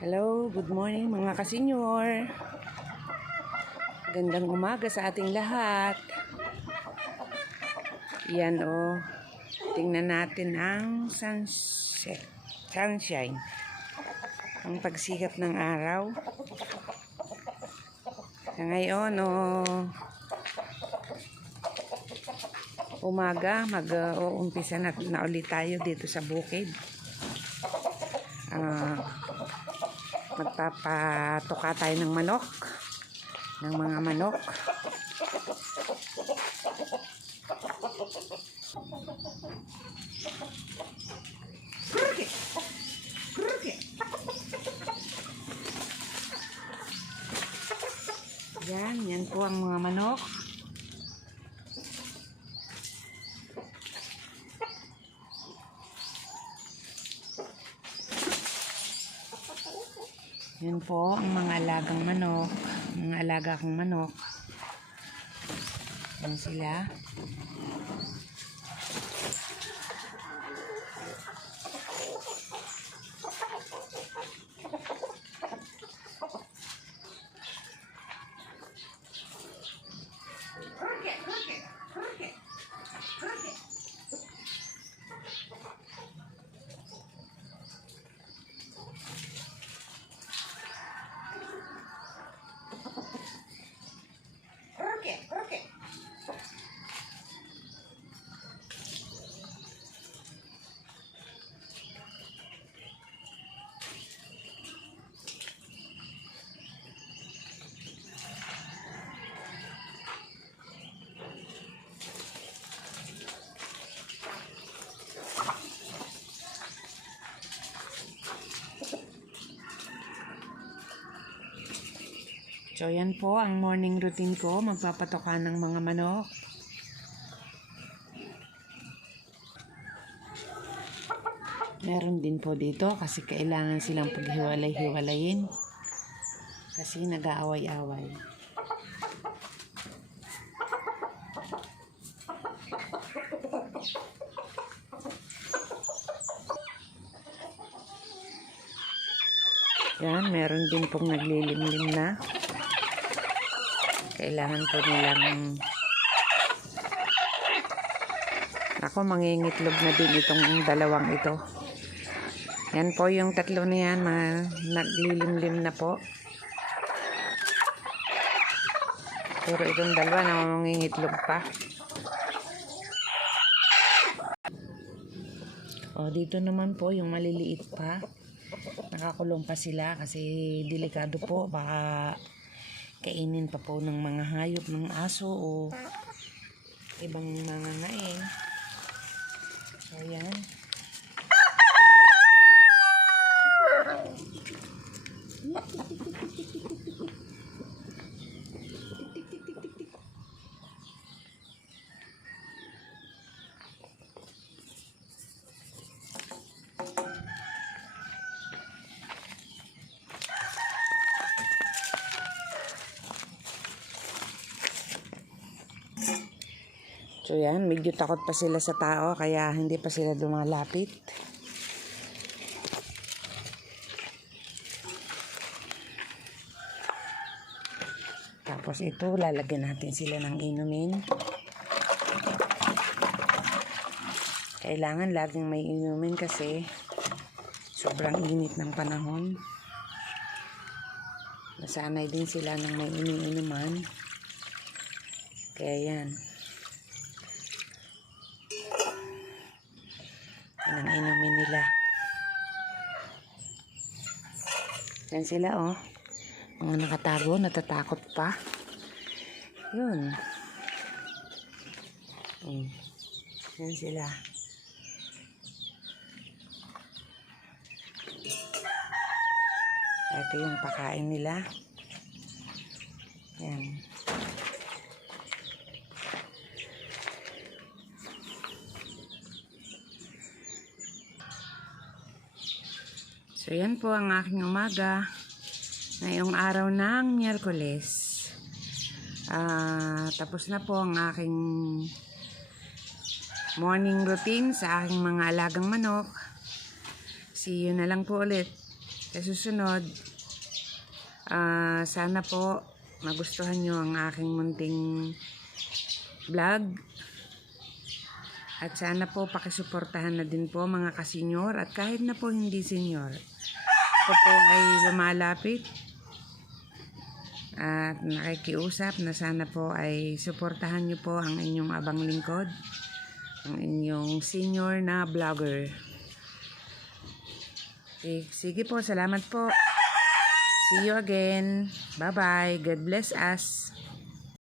Hello, good morning mga kasenyor. Gandang umaga sa ating lahat. Yan tingnan natin ang sunshine. Ang pagsikap ng araw. Sa ngayon, umaga, mag-uumpisa na ulit tayo dito sa bukid. Magpapatuka tayo ng manok, ng mga manok. Yan po ang mga manok. Yan po ang mga alagang manok, mga alaga kong manok. Yan sila. So yan po ang morning routine ko, magpapatoka ng mga manok. Meron din po dito kasi kailangan silang paghiwalay-hiwalayin kasi nag-aaway-away. Yan, meron din pong naglilimlim na. Kailangan po nilang mangingitlog na din itong dalawang ito. Yan po yung tatlo na yan, naglilimlim na po. Pero itong dalawa na mangingitlog pa. Dito naman po yung maliliit pa. Nakakulong pa sila kasi delikado po. Baka kainin pa po ng mga hayop, ng aso o ibang mga ngain. So yan. So yan, medyo takot pa sila sa tao kaya hindi pa sila dumalapit. Tapos ito, lalagyan natin sila ng inumin. Kailangan laging may inumin kasi sobrang init ng panahon. Nasanay din sila ng may iniinuman. Kaya yan. Yan ang inumin nila. Yan sila mga nakatago, natatakot pa. Yun. Yan sila. Ito yung pakain nila. Yan. So yan po ang aking umaga ngayong araw ng Miyerkules. Tapos na po ang aking morning routine sa aking mga alagang manok. See you na lang po ulit. Sa susunod, sana po magustuhan nyo ang aking munting vlog. At sana po pakisuportahan na din po mga kasenyor. At kahit na po hindi senyor, ako po ay lumalapit at nakikiusap na sana po ay suportahan nyo po ang inyong abang lingkod, ang inyong senior na vlogger. Okay, sige po, salamat po. See you again. Bye-bye. God bless us.